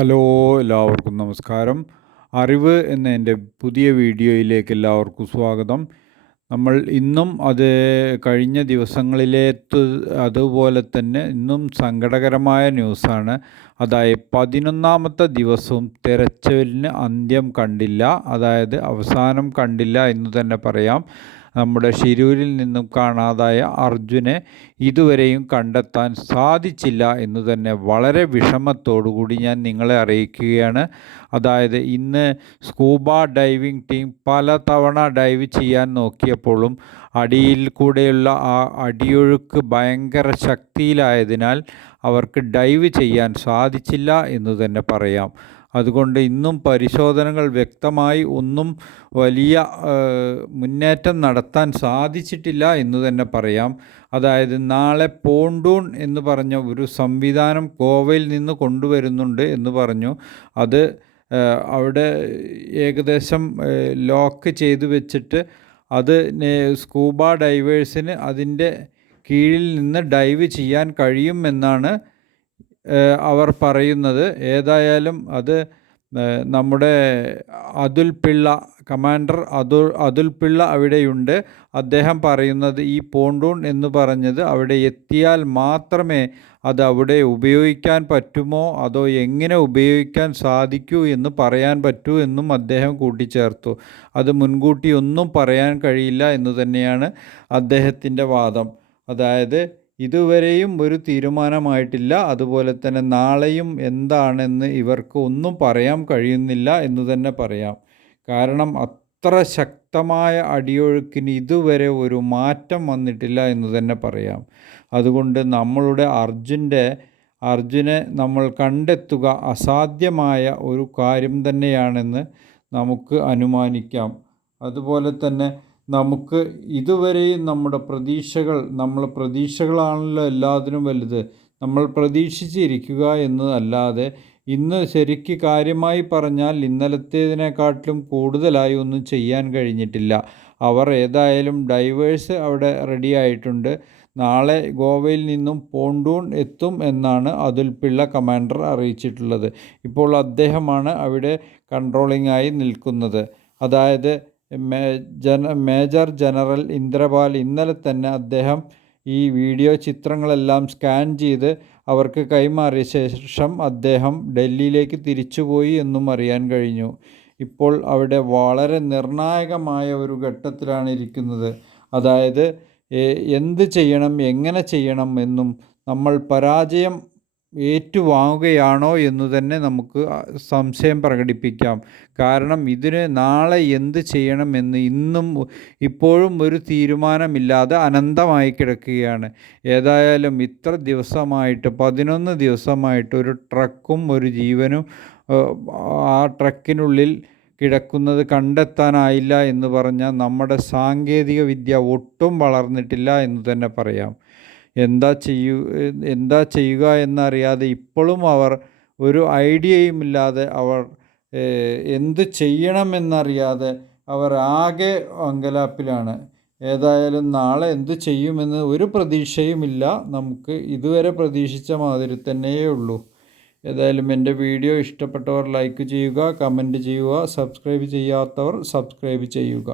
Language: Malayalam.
ഹലോ, എല്ലാവർക്കും നമസ്കാരം. അറിവ് എന്ന എൻ്റെ പുതിയ വീഡിയോയിലേക്ക് എല്ലാവർക്കും സ്വാഗതം. നമ്മൾ ഇന്നും കഴിഞ്ഞ അതുപോലെ തന്നെ ഇന്നും സങ്കടകരമായ ന്യൂസാണ്. അതായത് 11ാമത്തെ ദിവസവും തിരച്ചിലിന് അന്ത്യം കണ്ടില്ല, അതായത് അവസാനം കണ്ടില്ല എന്ന് തന്നെ പറയാം. നമ്മുടെ ഷിരൂരിൽ നിന്നും കാണാതായ അർജുനെ ഇതുവരെയും കണ്ടെത്താൻ സാധിച്ചില്ല എന്ന് തന്നെ വളരെ വിഷമത്തോടുകൂടി ഞാൻ നിങ്ങളെ അറിയിക്കുകയാണ്. അതായത് ഇന്ന് സ്കൂബ ഡൈവിംഗ് ടീം പലതവണ ഡൈവ് ചെയ്യാൻ നോക്കിയപ്പോഴും അടിയിൽ കൂടെയുള്ള ആ അടിയൊഴുക്ക് ഭയങ്കര ശക്തിയിലായതിനാൽ അവർക്ക് ഡൈവ് ചെയ്യാൻ സാധിച്ചില്ല എന്ന് തന്നെ പറയാം. അതുകൊണ്ട് ഇന്നും പരിശോധനകൾ വ്യക്തമായി ഒന്നും വലിയ മുന്നേറ്റം നടത്താൻ സാധിച്ചിട്ടില്ല എന്ന് തന്നെ പറയാം. അതായത് നാളെ പോണ്ടൂൺ എന്ന് പറഞ്ഞ ഒരു സംവിധാനം ഗോവയിൽ നിന്ന് കൊണ്ടുവരുന്നുണ്ട് എന്ന് പറഞ്ഞു. അത് അവിടെ ഏകദേശം ലോക്ക് ചെയ്ത് വെച്ചിട്ട് അത് സ്കൂബ ഡൈവേഴ്സിന് അതിൻ്റെ കീഴിൽ നിന്ന് ഡൈവ് ചെയ്യാൻ കഴിയുമെന്നാണ് അവർ പറയുന്നത്. ഏതായാലും അത് നമ്മുടെ അതുൽ പിള്ള, കമാൻഡർ അതുൽ പിള്ള അവിടെയുണ്ട്. അദ്ദേഹം പറയുന്നത് ഈ പോണ്ടൂൺ എന്ന് പറഞ്ഞത് അവിടെ എത്തിയാൽ മാത്രമേ അത് അവിടെ ഉപയോഗിക്കാൻ പറ്റുമോ അതോ എങ്ങനെ ഉപയോഗിക്കാൻ സാധിക്കൂ എന്ന് പറയാൻ പറ്റൂ എന്നും അദ്ദേഹം കൂട്ടിച്ചേർത്തു. അത് മുൻകൂട്ടി ഒന്നും പറയാൻ കഴിയില്ല എന്ന് തന്നെയാണ് അദ്ദേഹത്തിൻ്റെ വാദം. അതായത് ഇതുവരെയും ഒരു തീരുമാനമായിട്ടില്ല. അതുപോലെ തന്നെ നാളെയും എന്താണെന്ന് ഇവർക്ക് ഒന്നും പറയാൻ കഴിയുന്നില്ല എന്ന് തന്നെ പറയാം. കാരണം അത്ര ശക്തമായ അടിയൊഴുക്കിന് ഇതുവരെ ഒരു മാറ്റം വന്നിട്ടില്ല എന്ന് തന്നെ പറയാം. അതുകൊണ്ട് നമ്മളുടെ അർജുനെ നമ്മൾ കണ്ടെത്തുക അസാധ്യമായ ഒരു കാര്യം തന്നെയാണെന്ന് നമുക്ക് അനുമാനിക്കാം. അതുപോലെ തന്നെ നമുക്ക് ഇതുവരെയും നമ്മുടെ പ്രതീക്ഷകളാണല്ലോ എല്ലാത്തിനും വലുത്. നമ്മൾ പ്രതീക്ഷിച്ചിരിക്കുക എന്നതല്ലാതെ ഇന്ന് ശരിക്ക് കാര്യമായി പറഞ്ഞാൽ ഇന്നലത്തേതിനെക്കാട്ടിലും കൂടുതലായി ഒന്നും ചെയ്യാൻ കഴിഞ്ഞിട്ടില്ല. അവർ ഏതായാലും ഡൈവേഴ്സ് അവിടെ റെഡി ആയിട്ടുണ്ട്. നാളെ ഗോവയിൽ നിന്നും പോണ്ടൂൺ എത്തും എന്നാണ് അതുൽ പിള്ള കമാൻഡർ അറിയിച്ചിട്ടുള്ളത്. ഇപ്പോൾ അദ്ദേഹമാണ് അവിടെ കൺട്രോളിംഗ് ആയി നിൽക്കുന്നത്. അതായത് മേജർ ജനറൽ ഇന്ദ്രപാൽ ഇന്നലെ തന്നെ അദ്ദേഹം ഈ വീഡിയോ ചിത്രങ്ങളെല്ലാം സ്കാൻ ചെയ്ത് അവർക്ക് കൈമാറിയ ശേഷം അദ്ദേഹം ഡൽഹിയിലേക്ക് തിരിച്ചുപോയി എന്നും അറിയാൻ കഴിഞ്ഞു. ഇപ്പോൾ അവിടെ വളരെ നിർണായകമായ ഒരു ഘട്ടത്തിലാണ് ഇരിക്കുന്നത്. അതായത് എന്ത് ചെയ്യണം, എങ്ങനെ ചെയ്യണം എന്നും നമ്മൾ പരാജയം ഏറ്റുവാങ്ങുകയാണോ എന്ന് തന്നെ നമുക്ക് സംശയം പ്രകടിപ്പിക്കാം. കാരണം ഇതിന് നാളെ എന്ത് ചെയ്യണമെന്ന് ഇപ്പോഴും ഒരു തീരുമാനമില്ലാതെ അനന്തമായി കിടക്കുകയാണ്. ഏതായാലും ഇത്ര ദിവസമായിട്ട് 11 ദിവസമായിട്ട് ഒരു ട്രക്കും ഒരു ജീവനും ആ ട്രക്കിനുള്ളിൽ കിടക്കുന്നത് കണ്ടെത്താനായില്ല എന്ന് പറഞ്ഞാൽ നമ്മുടെ സാങ്കേതിക വിദ്യ ഒട്ടും വളർന്നിട്ടില്ല എന്ന് തന്നെ പറയാം. എന്താ ചെയ്യുക എന്നറിയാതെ ഇപ്പോഴും അവർ ഒരു ഐഡിയയുമില്ലാതെ അവർ എന്ത് ചെയ്യണമെന്നറിയാതെ അവർ ആകെ അങ്കലാപ്പിലാണ്. ഏതായാലും നാളെ എന്ത് ചെയ്യുമെന്ന് ഒരു പ്രതീക്ഷയുമില്ല. നമുക്ക് ഇതുവരെ പ്രതീക്ഷിച്ച മാതിരി തന്നെയേ ഉള്ളൂ. ഏതായാലും എൻ്റെ വീഡിയോ ഇഷ്ടപ്പെട്ടവർ ലൈക്ക് ചെയ്യുക, കമൻറ്റ് ചെയ്യുക, സബ്സ്ക്രൈബ് ചെയ്യാത്തവർ സബ്സ്ക്രൈബ് ചെയ്യുക.